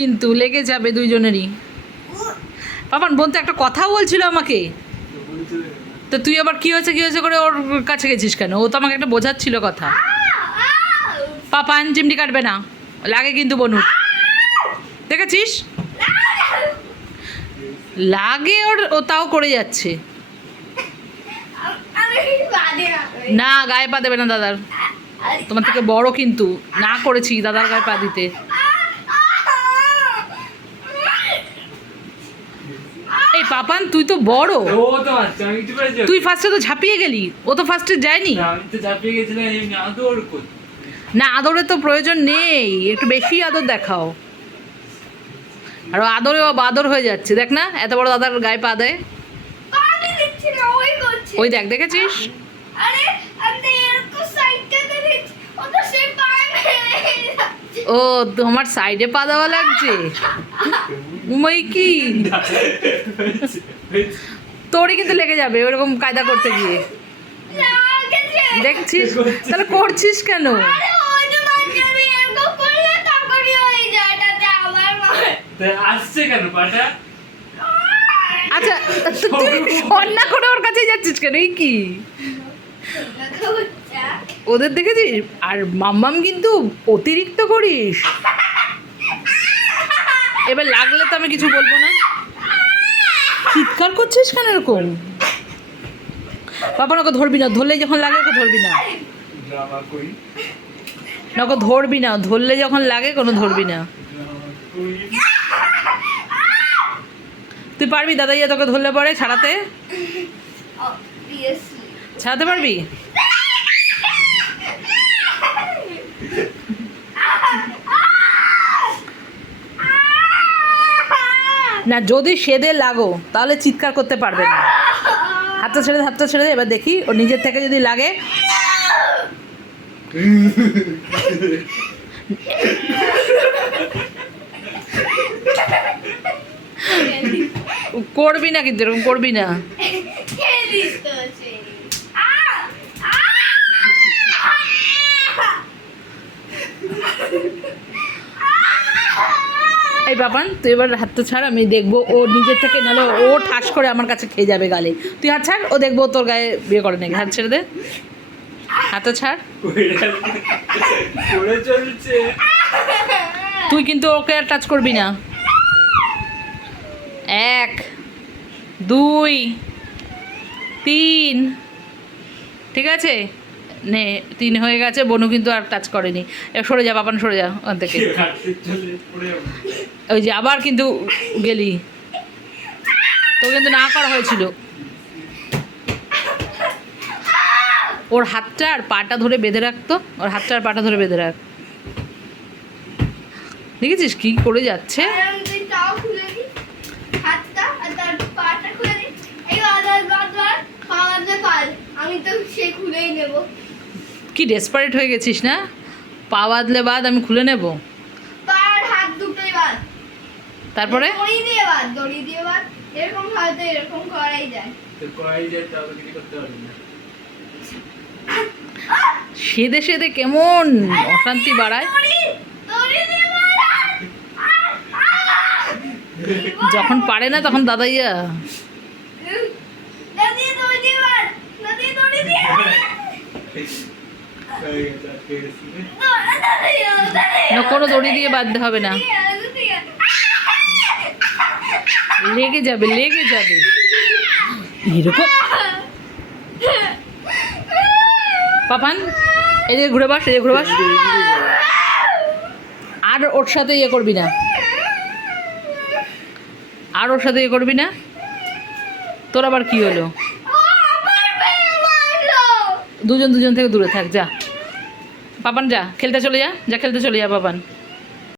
কিন্তু লেগে যাবে দুইজনেরই। পাপান বোন তো একটা কথা বলছিল আমাকে, তো তুই আবার কি হয়েছে করে ওর কাছে গেছিস কেন? ও তো আমাকে একটা বোঝাচ্ছিল কথা। পাপান চিমটি কাটবে না, লাগে কিন্তু বনু, দেখেছিস লাগে ওর, ও তাও করে যাচ্ছে। না গায়ে পা দেবে না দাদার, তোমার থেকে বড় কিন্তু, না করেছি দাদার গায়ে পা দিতে। এই পাপান তুই তো বড়, তুই ফার্স্টে তো ঝাঁপিয়ে গেলি, ও তো ফার্স্টে যায়নি। না আদরের তো প্রয়োজন নেই, একটু বেশি আদর দেখাও। আর আদরে ও বাদর হয়ে যাচ্ছে, দেখ না এত বড় দাদার গায়ে পা দেয়। ওই দেখ, দেখেছিস? ও তোমার সাইডে পা দেওয়া লাগছে, উমাই কি তোরই কিন্তু লেগে যাবে ওরকম কায়দা করতে গিয়ে, দেখছিস? তাহলে করছিস কেন? আসছে কেন পাটা? আচ্ছা তুই অন্যা করে ওর কাছে যাচ্ছিস কেন? এই কি ওদের দেখেছিস? আর মাম্মাম কিন্তু অতিরিক্ত করিস। এবার লাগলে তো আমি কিছু বলবো না। চিৎকার করছিস কেন এরকম? বাবা ওকে ধরবি না, ধরলে যখন লাগে ওকে ধরবি না, না ওকে ধরবি না, ধরলে যখন লাগে কোনো ধরবি না। তুই পারবি দাদাইয়া তোকে ধরলে পরে ছাড়াতে? ছাড়াতে পারবি? না যদি সেদে লাগো তাহলে চিৎকার করতে পারবে না। হাতটা ছেড়ে দে, হাতটা ছেড়ে দে, এবার দেখি ওর নিজের থেকে যদি লাগে। করবি না কিন্তু, এরকম করবি না। এই বাবান তুই এবার হাতটা ছাড়, আমি দেখবো ও নিজের থেকে, নাহলে ও ঠাস করে আমার কাছে খেয়ে যাবে গালে। তুই হাত ছাড়, ও দেখবো তোর গায়ে বিয়ে করে নাকি। হাত ছেড়ে দে, হাতটা ছাড়। তুই কিন্তু ওকে আর টাচ করবি না। 1 2 3, ঠিক আছে? নে 3 হয়ে গেছে, বনু কিন্তু আর টাচ করেনি। সরে যা বাবান, সরে যা ওখান থেকে। ওই যে আবার কিন্তু গেলি, তো কিন্তু না করা হয়েছিল। ওর হাতটা আর পাটা ধরে বেঁধে রাখতো, ওর হাতটা আর পাটা ধরে বেঁধে রাখ। দেখেছিস কি করে যাচ্ছে? কি ডেসপারেট হয়ে গেছিস না? পা বাঁধলে বাদ, আমি খুলে নেব। তারপরে সেদে সেদে কেমন অশান্তি বাড়ায়। যখন পারে না তখন দাদাইয়া। না কোনো দড়ি দিয়ে বাঁধতে হবে না, লেগে যাবে, লেগে যাবে এরকম। পাপান এই যে ঘুরে বাস, এই যে ঘুরে বাস। আর ওর সাথে ইয়ে করবি না, আর ওর সাথে ইয়ে করবি না। তোর আবার কি হলো? দুজন দুজন থেকে দূরে থাক, যা পাপান, যা খেলতে চলে যা, যা খেলতে চলে যা পাপান।